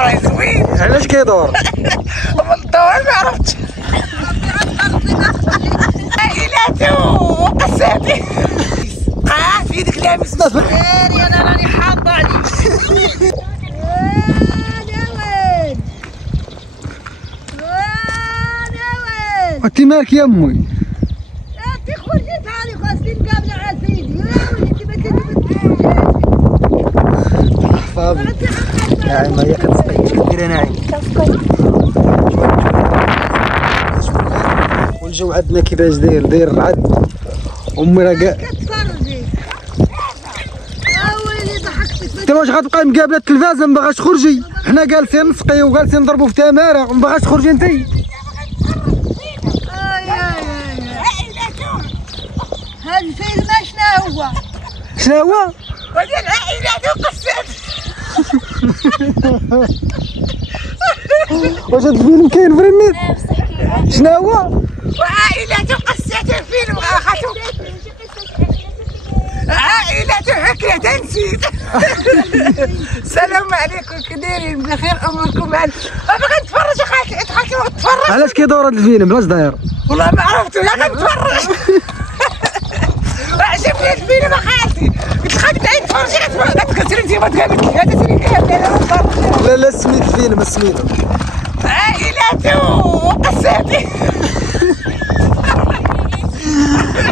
اخرى زوين. علاش كيدور؟ الدور ما عرفتش. عائلاتي وقصاتي. في يدك لابس خيري انا راني حاطه عليك. انت مالك يا امي؟ انت خرجي تعالي خاصني نقابل على الفيديو. انت ما حفاظي ناعمة هي كتسقي كديري ناعمة. والجو عندنا كيفاش داير الرعد. امي راه كتفرجي. ويلي ضحكتك. انت واش غتبقاي مقابله التلفازه ما باغاش تخرجي؟ حنا جالسين نسقيو وجالسين نضربوا في تماره ما باغاش تخرجي انت؟ هاد الفيلم شنو هو؟ شنو هو؟ وديال عائلاتي وقصاتي. واش هاد الفيلم كاين في النت؟ شنو هو؟ وعائلاتي وقصاتي الفيلم اخاتو. عائلاتي وحكاية نسيت. السلام عليكم كي دايرين بخير اموركم باغي نتفرج اخاتي نتفرج. علاش كيدور هاد الفيلم؟ علاش داير؟ والله ما عرفت ولا غنتفرج. عجبني الفيلم اخاتي قلت لك غتبداي تفرجي غتكسري انت ما تقابلك هذا سيري كامل. لا سميت الفيلم سميتو عائلاتي وقصاتي.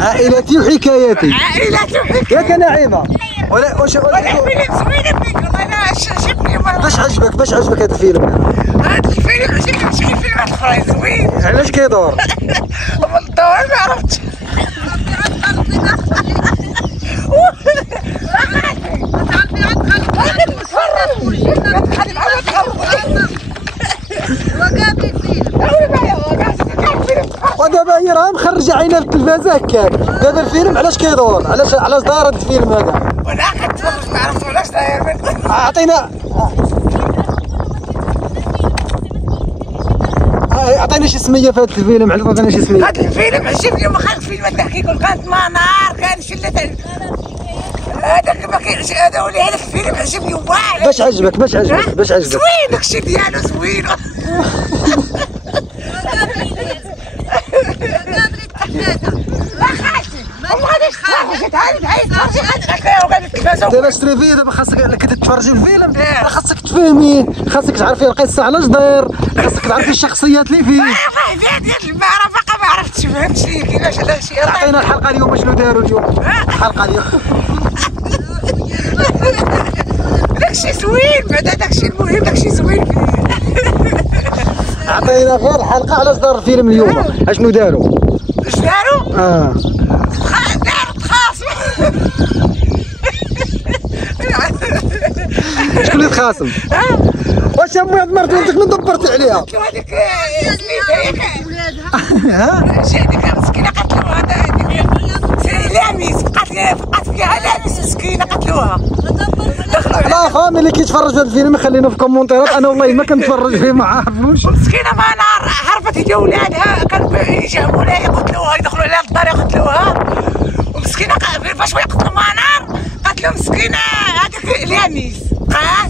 عائلتي وحكاياتي. عائلاتي وحكاياتي. ياك نعيمه ولا واش الفيلم زوين بك والله انا عجبني مره. باش عجبك هذا الفيلم؟ هذا الفيلم عجبني ماشي الفيلمات الاخرى زوين. علاش كيدور؟ الدور ما عرفتش. ودابا هي راه مخرجه عينها في التلفازه هكاك. دابا الفيلم علاش كيدور؟ علاش داير هذا الفيلم هذا؟ وانا كنتفرج ما عرفت علاش داير. عطينا شي سميه في هذا الفيلم. عطينا شي سميه. هذا الفيلم عجبني وما كان الفيلم هذا كيقول كانت منار كان شلة هذاك ما كيعجب هذا ولي هذا الفيلم عجبني واعر. باش عجبك؟ زوين داكشي ديالو زوين. دابا شتري فيه دابا خاصك كتتفرجي الفيلم راه خاصك تفهميه خاصك تعرفي القصه علاش داير خاصك تعرفي الشخصيات اللي فيه. المعرفة باقا ما عرفتش فهمتش كيفاش هادشي. عطينا الحلقه اليوم شنو داروا اليوم؟ الحلقه اليوم داكشي زوين بعدا داكشي المهم داكشي زوين فيه. عطينا غير الحلقه علاش دار الفيلم اليوم اشنو داروا؟ اش داروا؟ داروا تخاصموا. شكون اللي تخاصم؟ واش امي هاد مرت ولدك من دبرتي عليها؟ هذيك سميتها ولادها هذيك مسكينه قتلوها هذيك لاميس بقات فيها لاميس مسكينه قتلوها. لا فامي اللي كيتفرج في هذا الفيلم خلينا في كومونتيرات. انا والله ما كنتفرج فيه ما عارفوش. مسكينه ما نار هربت هي ولادها كانوا يجاوبوا لها يقتلوها يدخلوا عليها للدار يقتلوها. ومسكينه فاش يقتلوا ما نار قتلوا مسكينه هذيك لاميس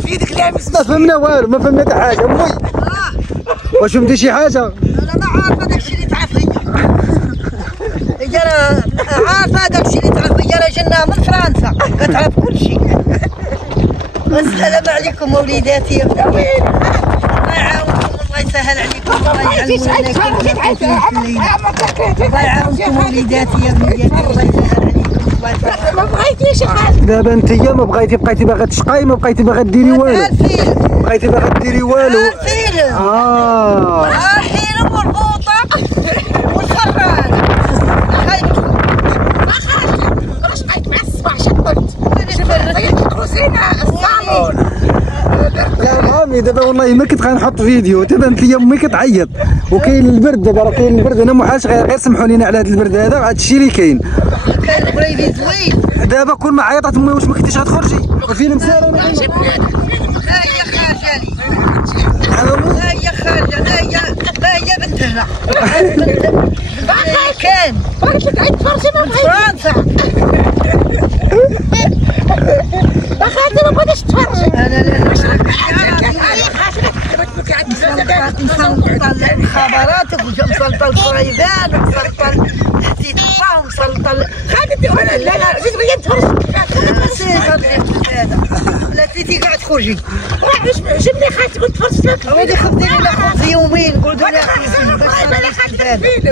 في يدك لاميس. ما فهمنا والو ما فهمنا حتى حاجه. امي واش فهمتي شي حاجه؟ انا ما عارفه داكشي اللي تعرف هي عارفه داكشي اللي تعرف هي راه جينا من فرنسا كتعرف كل شيء. السلام عليكم وليداتي. الله يعاونكم الله يسهل عليكم الله يجعل الله يعاونكم وليداتي يا بنياتي الله يسهل عليكم الله يسهل. ما بغيتيش خالتي دابا انتيا ما بغيتي بقيتي باغا تشقاي ما بقيتي باغا ديري والو. بقيتي باغا ديري والو. الفيلم الحين مربوطه والخران خايبه. ما خالتي واش بقيت مع الصباح شقلت الكوزينه الصالون. يا مامي دابا والله ما كنت غنحط فيديو. دابا انتيا امي كتعيط وكاين البرد. دابا راه كاين البرد. انا محاش غير سمحوا لينا على هذا البرد هذا هذا الشيء اللي كاين. كاين بريدي زوين. دابا كل ما عيطت امي واش ما كنتيش غتخرجي؟ الفيلم ساهل. ها هي خارجه لي ها هي خارجه ها هي بنتها كان قلت لك عيد تفرجي ما بغيتش فرنسا. خالتي ما بغيتش تفرجي. انا لا مسلطن المخابرات ومسلطن القريبان ومسلطن تحتيت الله ومسلطن خالتي ولا لا زيد بغيت تفرج لا تيتي قاعد تخرجي جبني خالتي قلت تفرج ودي خدي لنا خبز يومين قولوا لنا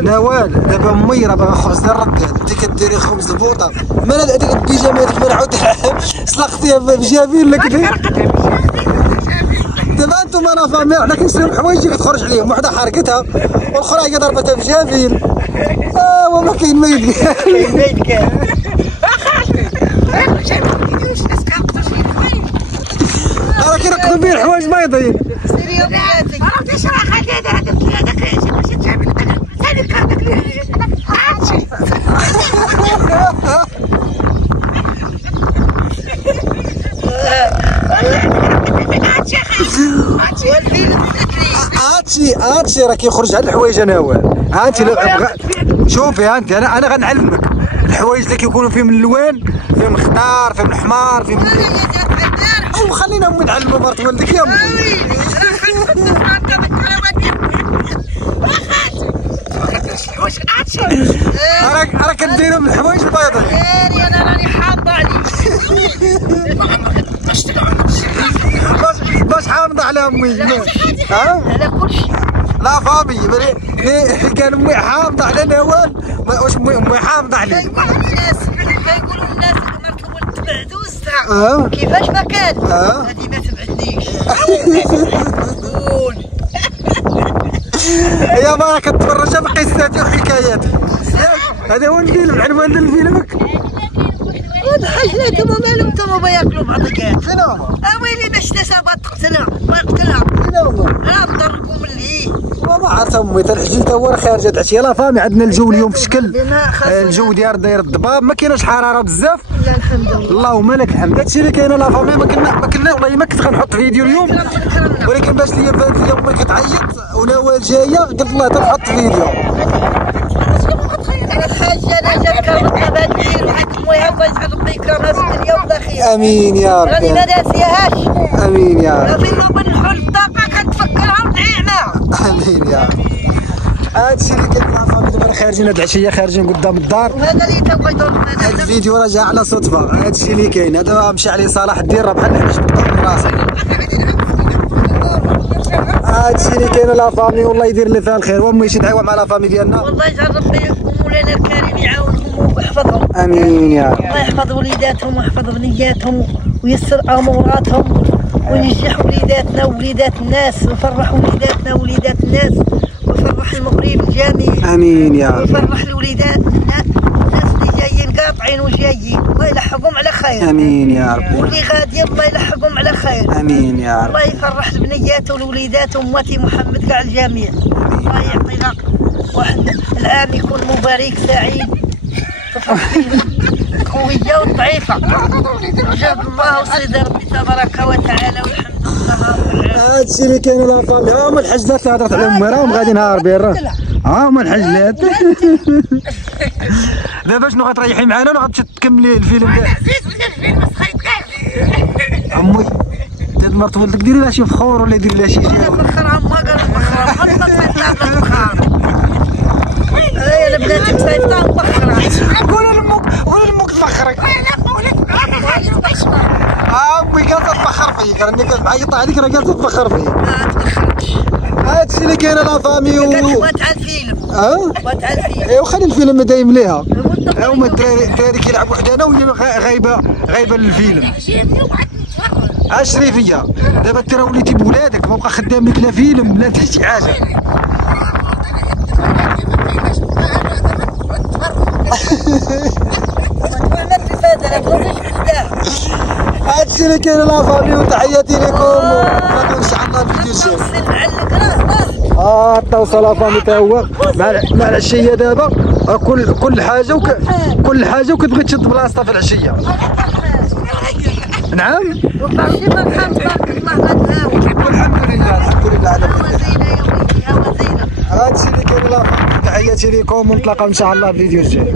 نوال دابا امي راه باغا خبز الرداد انت كديري خبز البوطه مالا هذيك البيجامه هذيك ما نعاود سلقتيها بجافين لك دابا انتم انا فامي حنا كنشريو الحوايج كتخرج عليهم وحده حرقتها والاخرى هي ضربتها بجافين وما كاين ما يدير ما يتكلم راه كيرقدوا بيه الحوايج بيضين سيري يا بناتي عرفتي راه خالتي هذاك جاب ثاني هذاك هادشي هادشي راه كيخرج على الحوايج انا هو انت شوفي انت انا غنعلمك الحوايج اللي كيكونوا فيهم الالوان فيهم الخضار فيهم الحمار فيهم وخلينا امي نعلموا مرت والدك يا امي راه كديرهم الحوايج البيضين انا راني حاطه عليك باش حامضه على امي على كل شيء لا فامي كان امي حامضه على نوال واش امي حامضه عليك كيقولوا الناس اللي مركبوا تبعدوزتها كيفاش ما كان هذه ما تبعدنيش قول يا ما كتفرجها بقصاتي وحكاياتي هذا هو الفيلم عنوان ديال فيلمك هذا حاجه انتم مالهم انتم ما ياكلوا بعض كاع فين هما؟ ويلي باش تسابا تقتلها ما يقتلها فين هما؟ راه ضركم اللي ما عرفت امي الحجل تا هو راه خارج هاد العشيه لا فامي عندنا الجو اليوم في شكل الجو داير الضباب ما كايناش حراره بزاف لا الحمد لله اللهم لك الحمد هادشي اللي كاين لا فامي ما كنا والله ما كنت غنحط فيديو اليوم ولكن باش ليا امي كتعيط ونوال جايه قلت الله تنحط فيديو الحاجه انا جاتك الرقبه كبير وعندكم ويا الله يجعل ربي يكرمها في الدنيا والاخره امين يا رب راني ما ناسياهاش امين يا رب في نوبه نحل الطاقه كنتفكرها ونضيع معاها امين يا رب هادشي اللي كاين مع فامي دابا خارجين هاد العشيه خارجين قدام الدار وهذا اللي تبغى يدور هاد الفيديو راه جا على صدفه هادشي اللي كاين هذا مشى عليه صلاح الدين راه بحال حبش راسه هادشي اللي كاين لا فامي والله يدير لي فيها الخير وامي شي دعوه مع لا فامي ديالنا والله يجعل ربي مولانا الكريم يعاونهم ويحفظهم امين يا رب الله يحفظ وليداتهم ويحفظ بنياتهم ويسر اموراتهم وينجح وليداتنا ووليدات الناس ويفرح وليداتنا ووليدات الناس ويفرح المغرب الجميع امين يا رب ويفرح الوليدات الناس اللي جايين قاطعين وجايين الله يلحقهم على خير امين يا رب واللي غادي الله يلحقهم على خير امين يا رب الله يفرح البنيات والوليدات وامتي محمد كاع الجميع الله يعطينا واحد العام يكون مبارك سعيد تفرح قوية وضعيفة جاب الله وصيد ربي تبارك وتعالى والحمد لله رب العالمين. هادشي اللي كاين لا فامي ها هما الحجلات اللي هضرت عليهم راهم غاديين هاربين ها هما الحجلات دابا شنو غتريحي معانا وغتمشي تكملي الفيلم ديالك امي دابا مرت ولدك ديري لها شي فخور ولا ديري لها شي جاوي مخرها ما قال مخرها حطت في الطابلة مخرها انا بناتي مسيطرة مخرها قولوا لامك تفخرك امي قالت تفخر فيك راني كنعيط عليك راه قالت تفخر فيك ما تفخرش هادشي اللي كاين لا فامي بغات على الفيلم بغات على الفيلم ايوا خلي الفيلم دايم ليها هما الدراري كيلعبوا وحدنا وهي غايبه للفيلم شريفيه دابا انت راه وليتي بولادك ما بقى خدام لك لا فيلم لا حتى شي حاجه هادشي اللي كاين لا فامي وتحياتي لكم ونتلاقاو ان شاء الله الفيديو الجاي توصل لا فامي تا هو مع العشيه دابا كل حاجه وكتبغي تشد بلاصتها في العشيه نعم والحمد لله على كل حال هادشي اللي كاين لا فامي تحياتي لكم ونتلاقاو ان شاء الله الفيديو الجاي